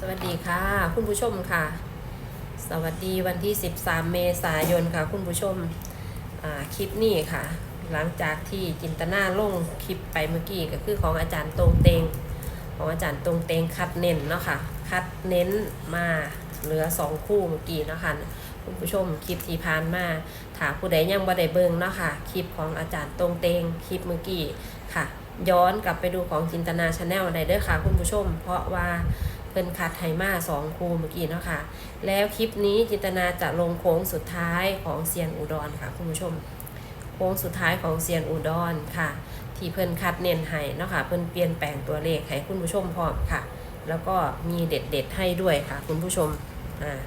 สวัสดีค่ะ คุณผู้ชมค่ะ สวัสดีวันที่ 13 เมษายนค่ะ คุณผู้ชมคลิปนี้ค่ะ หลังจากที่จินตนาลงคลิปไปเมื่อกี้ก็คือของอาจารย์ตรงเตงของอาจารย์ตรงเตงคัดเน้นเนาะค่ะคัดเน้นมาเหลือ 2 คู่เมื่อกี้เนาะค่ะคุณผู้ชมคลิปที่ผ่านมาถ้าผู้ใดยังบ่ได้เบิ่งเนาะค่ะคลิปของอาจารย์ตรงเตงคลิปเมื่อกี้ค่ะ ย้อนกลับไปดูของจินตนาชาแนลได้เด้อค่ะ คุณผู้ชม เพราะว่า พิ่นคัดไทมาสองคู่เมื่อกี้เนาะค่ะ แล้วคลิปนี้จินตนาจะลงโค้งสุดท้ายของเซียนอุดรค่ะคุณผู้ชม โค้งสุดท้ายของเซียนอุดรค่ะ ที่เพิ่นคัดเน้นให้เนาะค่ะเพิ่นเปลี่ยนแปลงตัวเลขให้คุณผู้ชมพร้อมค่ะ แล้วก็มีเด็ดๆให้ด้วยค่ะ คุณผู้ชมอ่า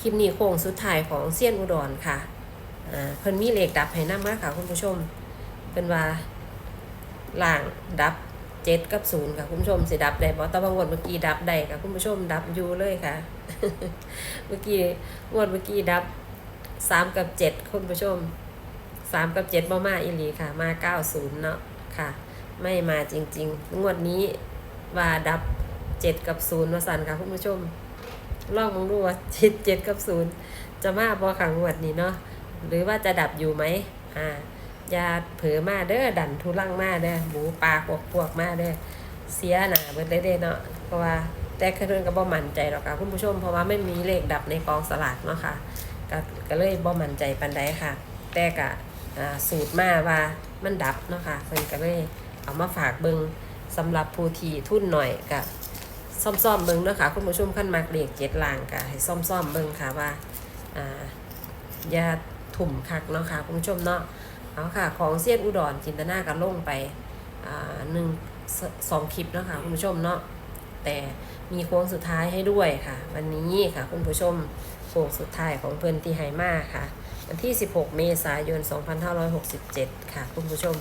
คลิปนี้โค้งสุดท้ายของเซียนอุดรค่ะอ่าเพิ่นมีเลขดับให้นำมาค่ะคุณผู้ชมเพิ่นว่าล่างดับ เจ็ดกับศูนย์ค่ะคุณผู้ชมสิดับได้บ่แตะบางวดเมื่อกี้ดับได้ค่ะคุณผู้ชมดับอยู่เลยค่ะ เมื่อกี้งวดเมื่อกี้ดับสามกับเจ็ดคุณผู้ชมสามกับเจ็ดบ่มาอีหลีค่ะ มาเก้าศูนย์เนาะค่ะ ไม่มาจริง ๆ งวดนี้ว่าดับเจ็ดกับศูนย์มาสั่นค่ะคุณผู้ชมลองมองดูว่าเจ็ดเจ็ดกับศูนย์จะมาบ่ค่ะงวดนี้เนาะหรือว่าจะดับอยู่ไหมอ่า ยาเผลอมาเด้อดันทุลังมาเด้อหมูปลาพวกพวกมาเด้อเสียหนาเบิดเลยเด้เนาะเพราะว่าแต่คืนก็บ่มั่นใจหรอกค่ะคุณผู้ชมเพราะว่าไม่มีเลขดับในกองสลากเนาะค่ะก็ก็เลยบ่มั่นใจปานใดค่ะ แต่ก็สูตรมาว่ามันดับเนาะค่ะเพิ่นก็เลยเอามาฝากเบิงสำหรับผู้ที่ทุนหน่อยก็ซ่อมๆเบิงเนาะค่ะคุณผู้ชมขั้นมากเลขเจ็ดลางก็ให้ซ่อมๆเบิงค่ะว่าอ่าอย่าถุ่มคักเนาะค่ะคุณผู้ชมเนาะ เอาค่ะ ของเซียนอุดรจินตนากันลงไปหนึ่งสองคลิปนะคะคุณผู้ชมเนาะแต่มีโค้งสุดท้ายให้ด้วยค่ะ วันนี้ค่ะคุณผู้ชมโค้งสุดท้ายของเพื่อนที่ไฮมาค่ะ วันที่ 16 เมษายน 2567 ค่ะคุณผู้ชม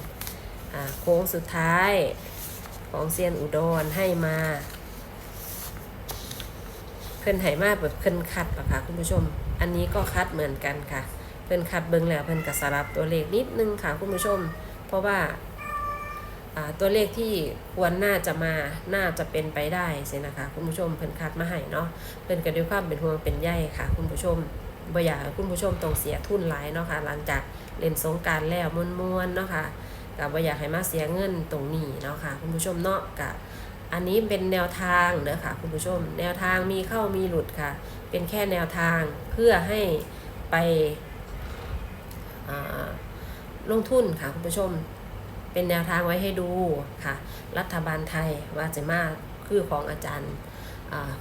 โค้งสุดท้ายของเซียนอุดรให้มา เพื่อนไหมาแบบเพื่อนคัดปะค่ะคุณผู้ชม อันนี้ก็คัดเหมือนกันค่ะ เพิ่นคัดเบิ่งแล้วเพิ่นก็สลับตัวเลขนิดนึงค่ะคุณผู้ชม เพราะว่าตัวเลขที่ควรน่าจะมาน่าจะเป็นไปได้สินะคะคุณผู้ชมเพิ่นคัดมาให้เนาะเพิ่นก็ด้วยความเป็นห่วงเป็นใยค่ะ คุณผู้ชมบ่อยากให้คุณผู้ชมต้องเสียทุนหลายเนาะค่ะหลังจากเล่นสงการแล้วม่วนๆเนาะค่ะก็บ่อยากให้มาเสียเงินตรงนี้เนาะค่ะคุณผู้ชมเนาะก็อันนี้เป็นแนวทางเด้อค่ะคุณผู้ชม แนวทางมีเข้ามีหลุดค่ะ เป็นแค่แนวทางเพื่อให้ไป ลงทุนค่ะคุณผู้ชม เป็นแนวทางไว้ให้ดูค่ะ รัฐบาลไทยว่าจะมาคือของอาจารย์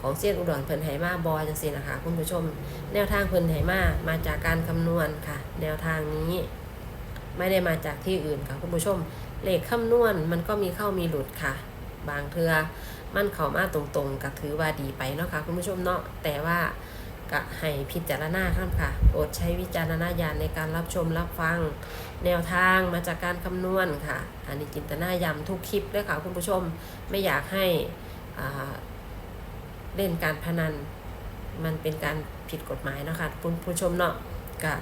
ของเซียนอุดรเพิ่นไหมาบอยจังซี่นะคะคุณผู้ชม แนวทางเพิ่นไหมามาจากการคำนวณค่ะ แนวทางนี้ไม่ได้มาจากที่อื่นค่ะคุณผู้ชม เลขคำนวณมันก็มีเข้ามีหลุดค่ะ บางเทือมันเข้ามาตรงๆก็ถือว่าดีไปเนาะค่ะคุณผู้ชมเนาะแต่ว่า ก็ให้พิจารณาครับค่ะโปรดใช้วิจารณญาณในการรับชมรับฟัง แนวทางมาจากการคำนวณค่ะ อันนี้จินตนาย้ำทุกคลิปด้วยค่ะคุณผู้ชมไม่อยากให้เล่นการพนัน มันเป็นการผิดกฎหมายนะคะคุณผู้ชมเนาะก็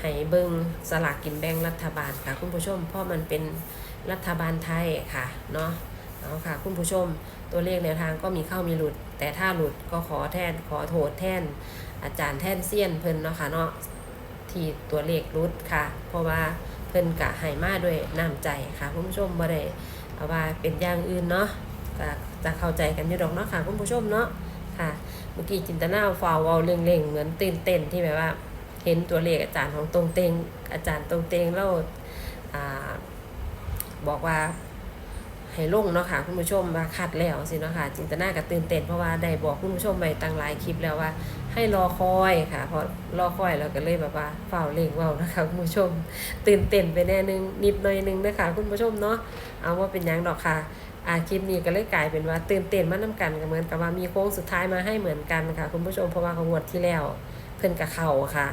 ให้เบิงสลากกินแบ่งรัฐบาลค่ะ คุณผู้ชม เพราะมันเป็นรัฐบาลไทยค่ะเนาะเอาค่ะ คุณผู้ชมตัวเลขแนวทางก็มีเข้ามีหลุด แต่ถ้าหลุดก็ขอแทนขอโทษแทน อาจารย์แท่นเซียนเพิ่นเนาะค่ะเนาะที่ตัวเลขรุดค่ะ เพราะว่าเพิ่นกะให้มาด้วยน้ำใจค่ะคุณผู้ชมบ่ได้เอาว่าเป็นอย่างอื่นเนาะก็จะเข้าใจกันอยู่ดอกเนาะค่ะคุณผู้ชมเนาะค่ะเมื่อกี้จินตนาฟาวเวาเร่งๆเหมือนตื่นเต้นที่แบบว่า เห็นตัวเลขอาจารย์ของตรงเตงอาจารย์ตรงเตงแล้วอ่าบอกว่า ให้ลงเนาะค่ะคุณผู้ชมว่าคัดแล้วสิเนาะค่ะจินตนากับตื่นเต้นเพราะว่าได้บอกคุณผู้ชมไปตั้งหลายคลิปแล้วว่า ให้รอคอยค่ะพอรอคอยเราก็เลยแบบว่าเฝ้าเล่งเว้านะคะคุณผู้ชม ตื่นเต้นไปแน่นึงนิดหน่อยนึงนะคะคุณผู้ชมเนาะเอาว่าเป็นยังดอกค่ะอาคลิปนี้ก็เลยกลายเป็นว่าตื่นเต้นมานํกันก็เหมือนกับว่ามีโค้งสุดท้ายมาให้เหมือนกันค่ะ คุณผู้ชมเพราะว่าของงวดที่แล้วเพิ่นกับเขาค่ะ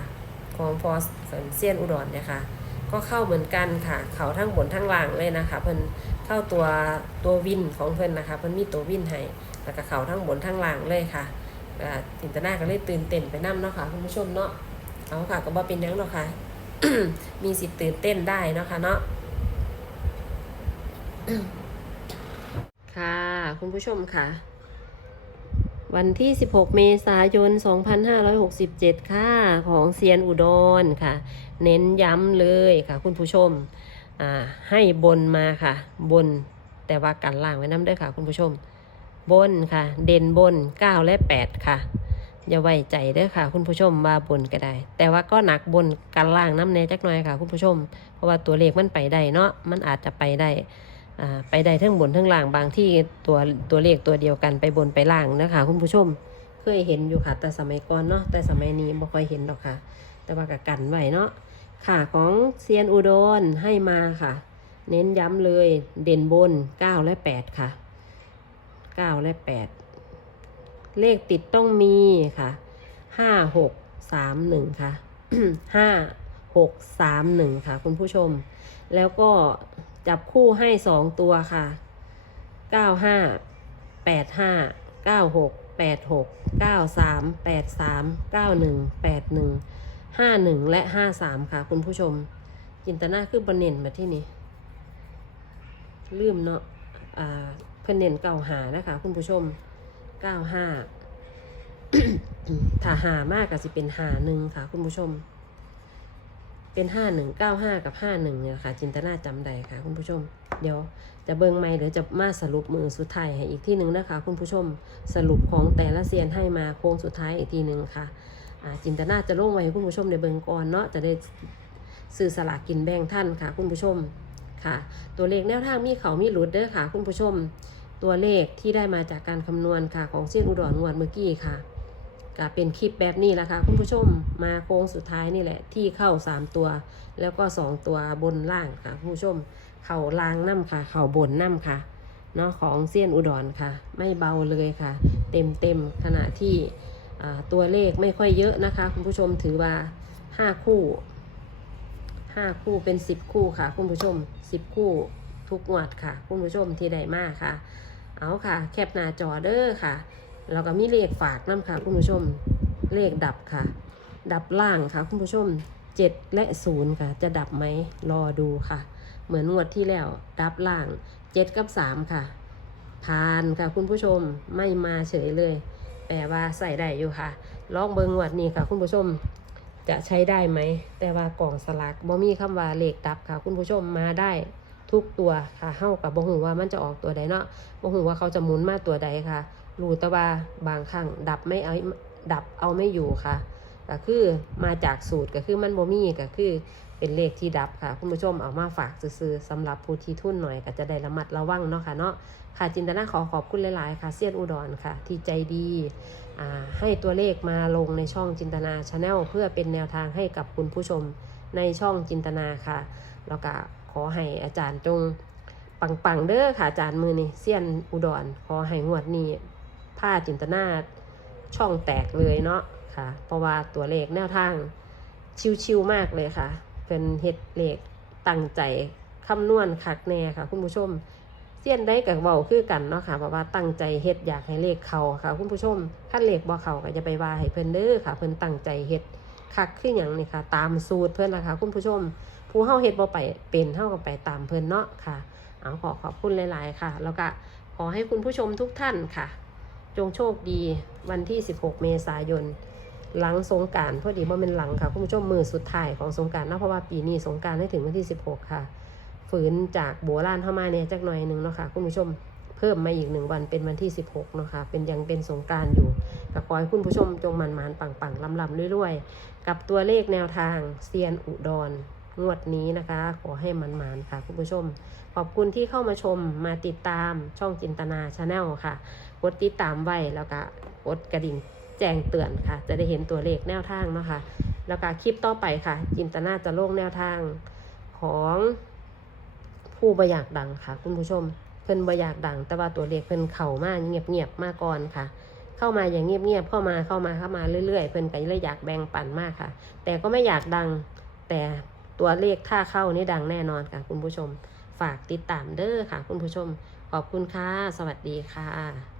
ของพอเซียนอุดรเนี่ยค่ะก็เข้าเหมือนกันค่ะ เขาทั้งบนทั้งล่างเลยนะคะ เพิ่น เข้าตัวตัววินของเพิ่อนนะคะเพิ่อนมีตัววินให้แล้วก็เขาทั้งบนทั้งล่างเลยค่ะอ่าจินตนาก็เลยตื่นเต้นไปนํเนาะค่ะคุณผู้ชมเนาะเอาค่ะก็บ่เป็นยังหรอกค่ะมีสิทธิ์ตื่นเต้นได้เนาะค่ะเนาะค่ะ คุณผู้ชมค่ะ วันที่ 16 เมษายน 2567 ค่ะ ของเซียนอุดรค่ะ เน้นย้ำเลยค่ะ คุณผู้ชม อ่าให้บนมาค่ะ บนแต่ว่ากันล่างไว้น้ำเด้วยค่ะ คุณผู้ชม บนค่ะ เด่นบน9และ8ค่ะอย่าไว้ใจเด้อค่ะ คุณผู้ชมว่าบนก็ได้ แต่ว่าก็หนักบนกันล่างน้ำแน่จักหน่อยค่ะ คุณผู้ชม เพราะว่าตัวเลขมันไปได้เนาะมันอาจจะไปได้อ่าไปได้ทั้งบนทั้งล่างบางที่ตัวตัวเลขตัวเดียวกันไปบนไปล่างนะคะคุณผู้ชมเคยเห็นอยู่ค่ะ แต่สมัยก่อนเนาะแต่สมัยนี้ไม่ค่อยเห็นหรอกค่ะ แต่ว่ากับกันไว้เนาะ ค่ะของเซียนอุดรให้มาค่ะ เน้นย้ำเลยเด่นบน 9 และ 8 ค่ะ 9 และ 8 เลขติดต้องมีค่ะ 5 6 3 1 ค่ะ 5 6 3 1 ค่ะ คุณผู้ชม แล้วก็จับคู่ให้สองตัวค่ะเก้าห้าแปดห้าเก้าหกแปด ห้าหนึ่งและห้าสามค่ะ คุณผู้ชม จินตนาคือบเน่นมาที่นี่ลืมเนาะอ่าเพิ่นเน่นเก้าหานะคะ คุณผู้ชมเก้าห้าถ้าหามากก็สิเป็นหาหนึ่งค่ะ คุณผู้ชม เป็นห้าหนึ่งเก้าห้ากับห้าหนึ่งเนี่ยค่ะ จินตนาจำได้ค่ะ คุณผู้ชม เดี๋ยวจะเบิงไม่เดี๋ยวจะมาสรุปมือสุดท้ายให้อีกที่หนึ่งนะคะ คุณผู้ชมสรุปของแต่ละเซียนให้มาโค้งสุดท้ายอีกทีหนึ่งค่ะ จินตนาจะลงไว้ให้คุณผู้ชมในเบิ่งก่อนเนาะจะได้ซื้อสลากกินแบ่งท่านค่ะ คุณผู้ชมค่ะ ตัวเลขแนวทางมีเขามีหลุดเด้อค่ะ คุณผู้ชม ตัวเลขที่ได้มาจากการคำนวณค่ะของเซียนอุดรงวดเมื่อกี้ค่ะก็เป็นคลิปแบบนี้แหละค่ะ คุณผู้ชมมาโค้งสุดท้ายนี่แหละ ที่เข้า 3 ตัว แล้วก็ 2 ตัวบนล่างค่ะ คุณผู้ชม เข่าล่างน้ำค่ะ เข่าบนน้ำค่ะเนาะของเซียนอุดรค่ะ ไม่เบาเลยค่ะ เต็มเต็มขณะที่ ตัวเลขไม่ค่อยเยอะนะคะ คุณผู้ชมถือว่า5คู่5คู่เป็น10คู่ค่ะ คุณผู้ชม10คู่ทุกงวดค่ะ คุณผู้ชมที่ได้มากค่ะ เอาค่ะ แคปหน้าจอเด้อค่ะแล้วก็มีเลขฝากน้ำค่ะ คุณผู้ชมเลขดับค่ะ ดับล่างค่ะ คุณผู้ชม7และ0ค่ะ จะดับไหมรอดูค่ะ เหมือนงวดที่แล้ว ดับล่าง7กับ3ค่ะผ่านค่ะ คุณผู้ชมไม่มาเฉยเลย แปลว่าใส่ได้อยู่ค่ะลองเบิงงวดนี้ค่ะ คุณผู้ชมจะใช้ได้ไหม แต่ว่ากล่องสลากบ่มีคำว่าเลขดับค่ะ คุณผู้ชมมาได้ทุกตัวค่ะเฮากับบ่ฮู้ว่ามันจะออกตัวใดเนาะบ่ฮู้ว่าเขาจะหมุนมาตัวใดค่ะรู้แต่ว่าบางครั้งดับไม่เอาดับเอาไม่อยู่ค่ะก็คือมาจากสูตรก็คือมันบ่มีก็คือ เป็นเลขที่ดับค่ะ คุณผู้ชมเอามาฝากซื้อสำหรับผู้ที่ทุนหน่อยก็จะได้ระมัดระวังเนาะค่ะเนาะค่ะจินตนาขอขอบคุณหลายๆ ค่ะเซียนอุดรค่ะ ที่ใจดีให้ตัวเลขมาลงในช่องจินตนาชาแนลเพื่อเป็นแนวทางให้กับคุณผู้ชมในช่องจินตนาค่ะ แล้วก็ขอให้อาจารย์จงปังๆเด้อค่ะอาจารย์มือนี่เซียนอุดรขอให้งวดนี้ผ้าจินตนาช่องแตกเลยเนาะค่ะ เพราะว่าตัวเลขแนวทางชิวๆมากเลยค่ะ เป็นเฮ็ดเลขตั้งใจคำนวณคักแน่ค่ะ คุณผู้ชมเสี้ยนได้กับเบาคือกันเนาะค่ะเพราะว่าตั้งใจเฮ็ดอยากให้เลขเขาค่ะ คุณผู้ชมขั้นเลขบ่เขาก็จะไปว่าให้เพิ่นเด้อค่ะ เพิ่นตั้งใจเฮ็ดคักคือหยังนี่ค่ะ ตามสูตรเพิ่นนะคะคุณผู้ชม ผู้เฮาเฮ็ดบ่ไปเป็นเฮาก็ไปตามเพิ่นเนาะค่ะ เอาขอขอบคุณหลาย ๆ ค่ะ แล้วก็ขอให้คุณผู้ชมทุกท่านค่ะ จงโชคดีวันที่ 16 เมษายน หลังสงการพอดีว่าเป็นหลังค่ะคุณผู้ชมมือสุดท้ายของสงการนะเพราะว่าปีนี้สงการได้ถึงวันที่ 16 ค่ะ ฝืนจากโบราณเข้ามาเนี่ยจักหน่อยหนึ่งเนาะค่ะคุณผู้ชมเพิ่มมาอีกหนึ่งวันเป็นวันที่ 16เนาะค่ะเป็นยังเป็นสงการอยู่ก็ขอให้คุณผู้ชมจงมันมันๆปังๆลำเรื่อยๆ กับตัวเลขแนวทางเซียนอุดรงวดนี้นะคะ ขอให้มันมันค่ะคุณผู้ชม ขอบคุณที่เข้ามาชมมาติดตามช่องจินตนาชาแนลค่ะ กดติดตามไว้แล้วก็กดกระดิ่ง แจ้งเตือนค่ะ จะได้เห็นตัวเลขแนวทางเนาะค่ะ แล้วก็คลิปต่อไปค่ะ จินตนาจะโลกแนวทางของผู้บอยากดังค่ะ คุณผู้ชม เพิ่นบอยากดัง แต่ว่าตัวเลขเพิ่นเข่ามากเงียบๆมาก่อนค่ะเข้ามาอย่างเงียบๆ เข้ามาเข้ามาเข้ามาเรื่อยๆ เพิ่นก็เลยอยากแบ่งปันมากค่ะ แต่ก็ไม่อยากดัง แต่ตัวเลขถ้าเข้านี่ดังแน่นอนค่ะคุณผู้ชม ฝากติดตามเด้อค่ะคุณผู้ชม ขอบคุณค่ะ สวัสดีค่ะ